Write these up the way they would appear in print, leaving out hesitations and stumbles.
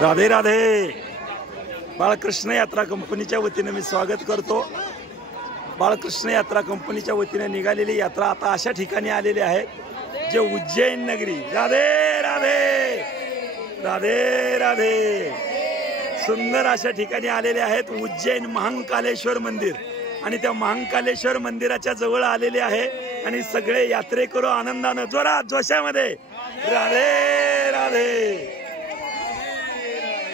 राधे राधे। बाळकृष्ण यात्रा कंपनीच्या वतीने मी स्वागत करतो। बाळकृष्ण यात्रा कंपनीच्या वतीने निघालेली यात्रा आता अशा ठिकाणी आलेली आहे जे उज्जैन नगरी। राधे राधे राधे राधे। सुंदर अशा ठिकाणी आलेले आहेत उज्जैन महाकालेश्वर मंदिर आणि त्या महाकालेश्वर मंदिराच्या जवळ आलेले आहे आणि सगळे यात्रेकरू आनंदाने जोरात जोशामध्ये राधे राधे।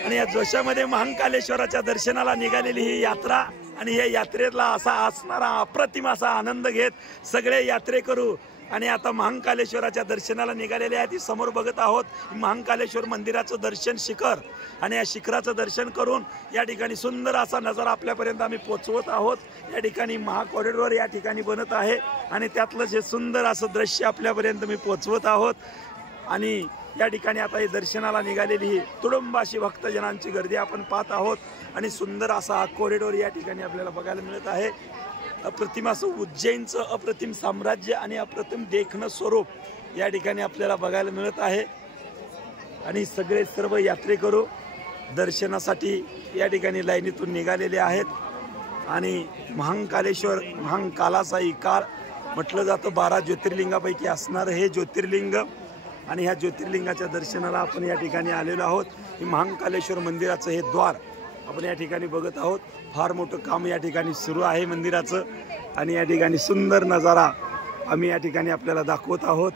आणि या जोशामध्ये महाकालेश्वराच्या दर्शनाला निघालेली ही यात्रा आणि या यात्रेला असा असणारा अप्रतिम असा आनंद घेत सगळे यात्रेकरू आणि आता महाकालेश्वराच्या दर्शनाला निघालेले आहेत। समोर बघत आहोत महाकालेश्वर मंदिराचं दर्शन शिखर आणि या शिखराचं दर्शन करून या ठिकाणी सुंदर असा नजारा आपल्यापर्यंत आम्ही पोहोचवत आहोत। या ठिकाणी महाकॉरिडॉर या ठिकाणी बनत आहे आणि त्यातलं जे सुंदर असं दृश्य आपल्यापर्यंत मी पोहोचवत आहोत। आणि या ठिकाणी आता ही दर्शनाला निघालेली ही तुडुंब अशी भक्तजनांची गर्दी आपण पाहत आहोत आणि सुंदर असा हा कॉरिडॉर या ठिकाणी आपल्याला बघायला मिळत आहे। अप्रतिम असं उज्जैनचं अप्रतिम साम्राज्य आणि अप्रतिम देखणं स्वरूप या ठिकाणी आपल्याला बघायला मिळत आहे। आणि सगळे सर्व यात्रेकरू दर्शनासाठी या ठिकाणी लाईनीतून निघालेले आहेत। आणि महाकालेश्वर महाकालाचा इकार म्हटलं जातं 12 ज्योतिर्लिंगापैकी असणारं हे ज्योतिर्लिंग आणि ह्या ज्योतिर्लिंगाच्या दर्शनाला आपण या ठिकाणी आलेलो आहोत। ही महाकालेश्वर मंदिराचं हे द्वार आपण या ठिकाणी बघत आहोत। फार मोठं काम या ठिकाणी सुरू आहे मंदिराचं आणि या ठिकाणी सुंदर नजारा आम्ही या ठिकाणी आपल्याला दाखवत आहोत।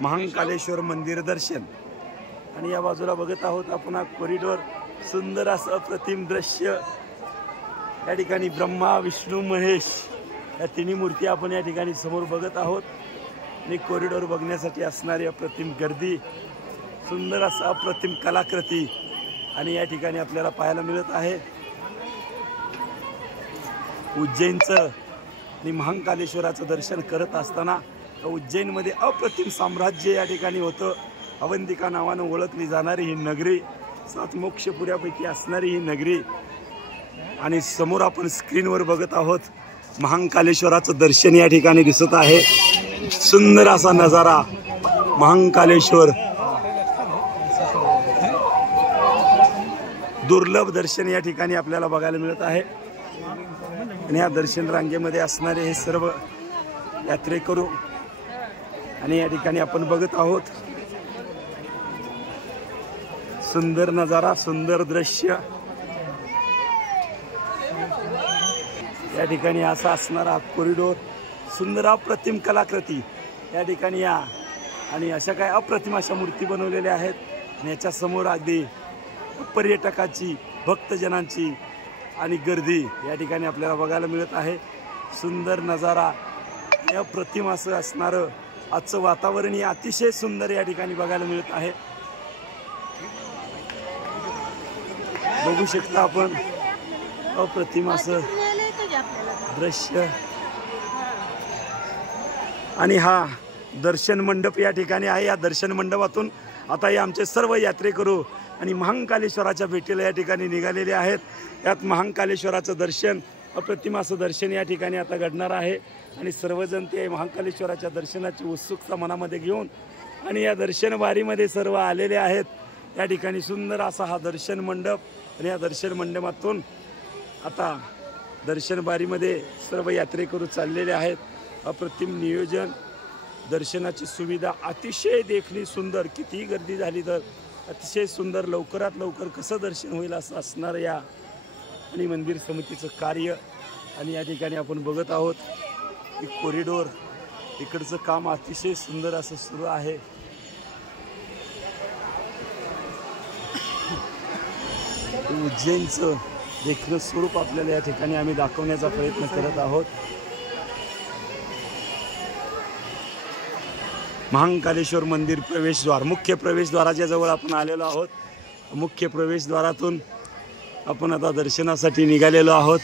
महाकालेश्वर मंदिर दर्शन आणि या बाजूला बघत आहोत आपण हा कॉरिडॉर सुंदर असं अप्रतिम दृश्य। या ठिकाणी ब्रह्मा विष्णू महेश या तिन्ही मूर्ती आपण या ठिकाणी समोर बघत आहोत आणि कॉरिडॉर बघण्यासाठी असणारी अप्रतिम गर्दी सुंदर असं अप्रतिम कलाकृती आणि या ठिकाणी आपल्याला पाहायला मिळत आहे। उज्जैनचं आणि महाकालेश्वराचं दर्शन करत असताना उज्जैनमध्ये अप्रतिम साम्राज्य या ठिकाणी होतं। अवंतिका नावानं ओळखली जाणारी ही नगरी 7 मोक्षपुऱ्यापैकी असणारी ही नगरी आणि समोर आपण स्क्रीनवर बघत आहोत महाकालेश्वराचं दर्शन या ठिकाणी दिसत आहे। सुंदर असा नजारा महाकालेश्वर दुर्लभ दर्शन या ठिकाणी आपल्याला बघायला मिळत आहे। आणि या दर्शन रांगेमध्ये असणारे हे सर्व यात्रेकरू आणि या ठिकाणी आपण बघत आहोत सुंदर नजारा सुंदर दृश्य। या ठिकाणी असा असणारा कॉरिडॉर सुंदर अप्रतिम कलाकृती या ठिकाणी या आणि अशा काय अप्रतिम अशा मूर्ती बनवलेल्या आहेत आणि याच्या समोर अगदी पर्यटकाची भक्तजनांची आणि गर्दी या ठिकाणी आपल्याला बघायला मिळत आहे। सुंदर नजारा अप्रतिम असं असणारं आजचं वातावरण हे अतिशय सुंदर या ठिकाणी बघायला मिळत आहे। बघू शकता आपण अप्रतिम असं दृश्य आणि हा दर्शन मंडप या ठिकाणी आहे। या दर्शन मंडपातून आता हे आमचे सर्व यात्रेकरू आणि महाकालेश्वराच्या भेटीला या ठिकाणी निघालेले आहेत। यात महाकालेश्वराचं दर्शन अप्रतिम असं दर्शन या ठिकाणी आता घडणार आहे आणि सर्वजण ते महाकालेश्वराच्या दर्शनाची उत्सुकता मनामध्ये घेऊन आणि या दर्शन वारीमध्ये सर्व आलेले आहेत। या ठिकाणी सुंदर असा हा दर्शन मंडप आणि या दर्शन मंडपातून आता दर्शन वारीमध्ये सर्व यात्रेकरू चाललेले आहेत। अप्रतिम नियोजन दर्शनाची सुविधा अतिशय देखणी सुंदर कितीही गर्दी झाली तर अतिशय सुंदर लवकरात लवकर कसं दर्शन होईल असं असणार या आणि मंदिर समितीचं कार्य आणि या ठिकाणी आपण बघत आहोत की कॉरिडॉर इकडचं काम अतिशय सुंदर असं सुरू आहे। उज्जैनचं देखणं स्वरूप आपल्याला या ठिकाणी आम्ही दाखवण्याचा प्रयत्न करत आहोत। महाकालेश्वर मंदिर प्रवेशद्वार मुख्य प्रवेशद्वाराच्या जवळ आपण आलेलो आहोत। मुख्य प्रवेशद्वारातून आपण आता दर्शनासाठी निघालेलो आहोत।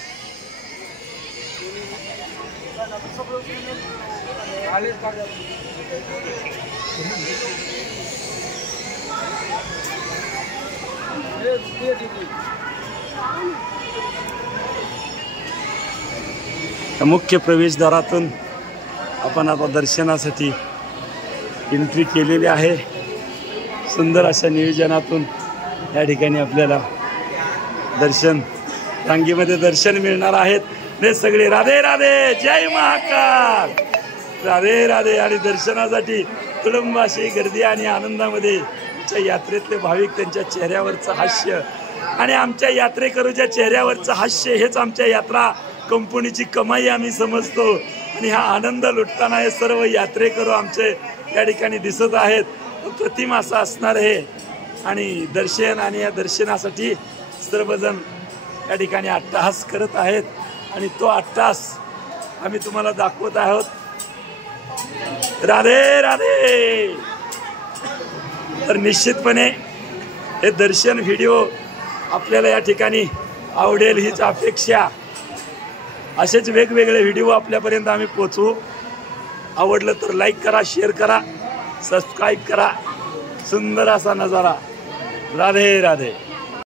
मुख्य प्रवेशद्वारातून आपण आता दर्शनासाठी एंट्री केलेली आहे। सुंदर अशा नियोजनातून या ठिकाणी आपल्याला दर्शन रांगेमध्ये दर्शन मिळणार आहेत. हे सगळे राधे राधे, जय महाकाल, राधे राधे. आणि दर्शनासाठी तुडुंबाशी गर्दी आणि आनंदामध्ये आमच्या यात्रेतले भाविक, त्यांच्या चेहऱ्यावरचं हास्य आणि आमच्या यात्रेकरूच्या चेहऱ्यावरचं हास्य हेच आमच्या यात्रा कंपनीची कमाई आम्ही समजतो. आणि हा आनंद लुटताना हे सर्व यात्रेकरू आमचे या ठिकाणी दिसत आहेत. प्रतिम असं असणार आहे. आणि दर्शन आणि या दर्शनासाठी सर्वजण या ठिकाणी अट्टहास करत आहेत आणि तो अट्टहास आम्ही तुम्हाला दाखवत आहोत. राधे राधे. तर निश्चितपणे हे दर्शन व्हिडिओ आपल्याला या ठिकाणी आवडेल हीच अपेक्षा. असेच वेगवेगळे व्हिडिओ आपल्यापर्यंत आम्ही पोचवू. आवडलं तर लाईक करा, शेअर करा, सबस्क्राईब करा. सुंदर असा नजारा. राधे राधे.